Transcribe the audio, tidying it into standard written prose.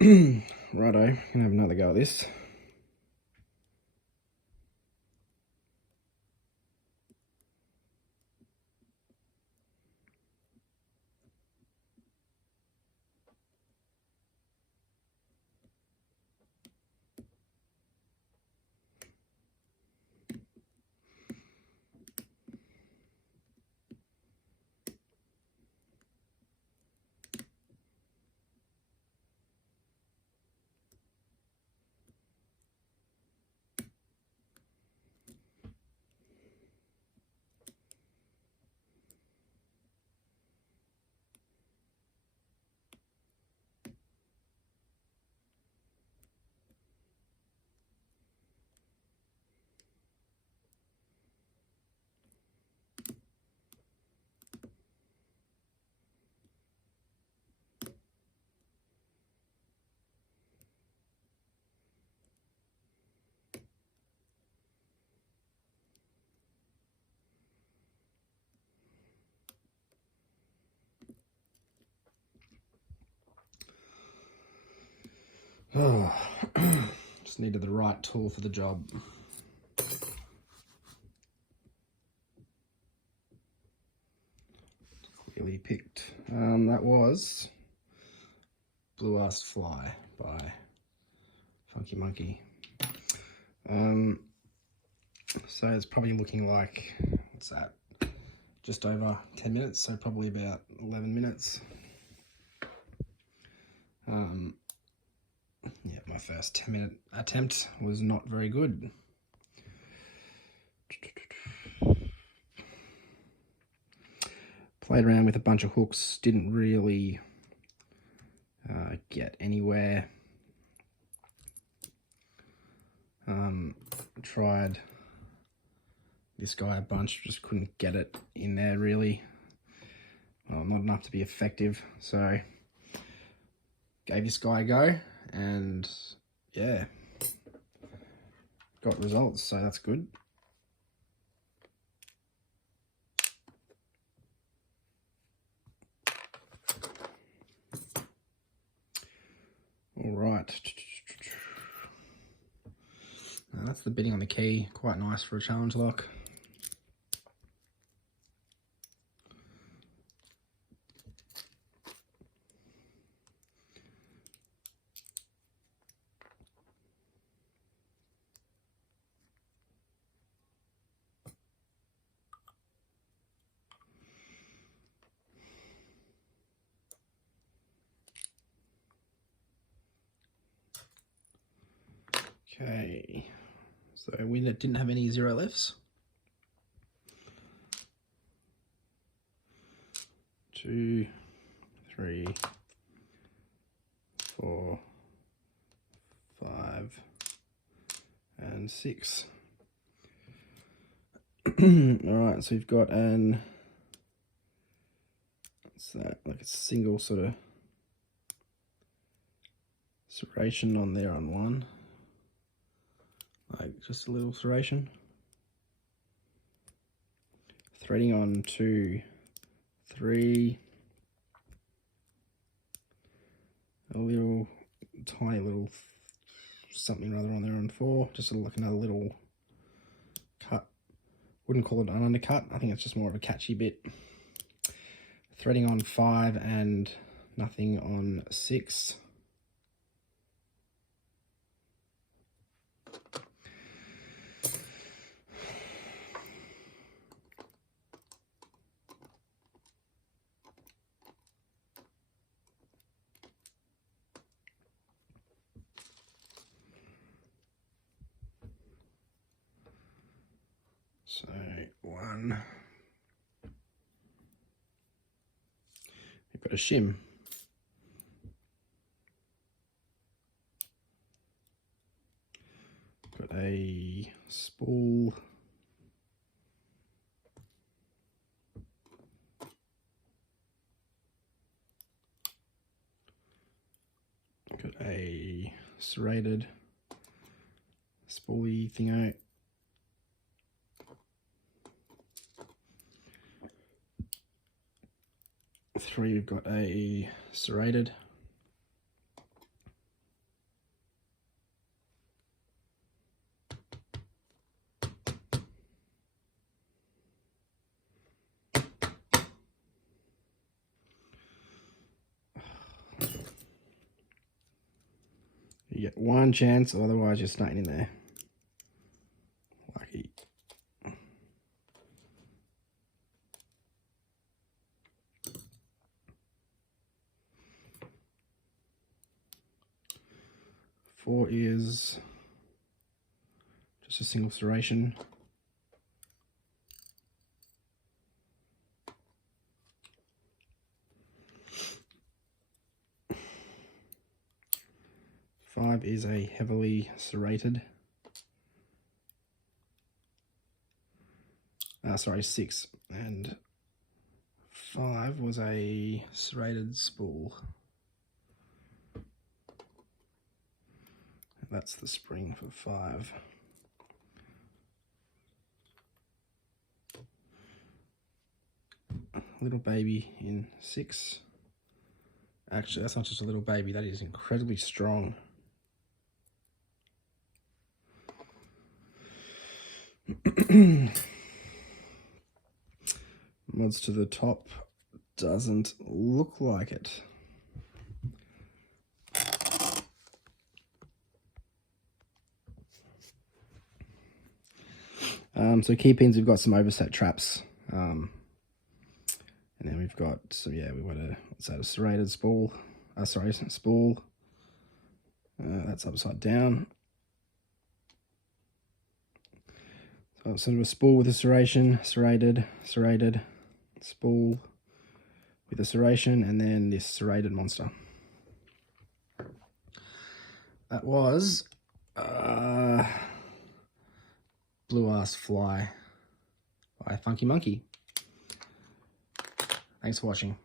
Righto, gonna have another go at this. Oh, just needed the right tool for the job. Clearly picked. That was ARSED FLY by FunKey. So it's probably looking like, what's that? Just over 10 minutes, so probably about 11 minutes. Yeah, my first 10-minute attempt was not very good. Played around with a bunch of hooks, didn't really get anywhere. Tried this guy a bunch, just couldn't get it in there really. Well, not enough to be effective, so gave this guy a go, and yeah, got results, so that's good. All right, now that's the bitting on the key, quite nice for a challenge lock. Okay, so we didn't have any 0 lefts. 2, 3, 4, 5, and 6. Alright, so we've got an, what's that, like a single sort of serration on there on one. Like just a little serration. Threading on 2, 3. A little, tiny little something or other on there on 4. Just like another little cut. Wouldn't call it an undercut. I think it's just more of a catchy bit. Threading on 5 and nothing on 6. So 1. We've got a shim. Got a spool. Got a serrated spoolie thingo. Three, we've got a serrated. one chance, otherwise you're staying in there. Lucky. Four is just a single serration. Five is a heavily serrated. Sorry, six. And five was a serrated spool. That's the spring for five. Little baby in six. Actually, that's not just a little baby, that is incredibly strong. Mods to the top doesn't look like it. So key pins, we've got some overset traps. And then we've got, so yeah, we've got a, what's that, a serrated spool. Spool. That's upside down. So it's sort of a spool with a serration, serrated, spool with a serration, and then this serrated monster. That was ARSED FLY by FunKey. Thanks for watching.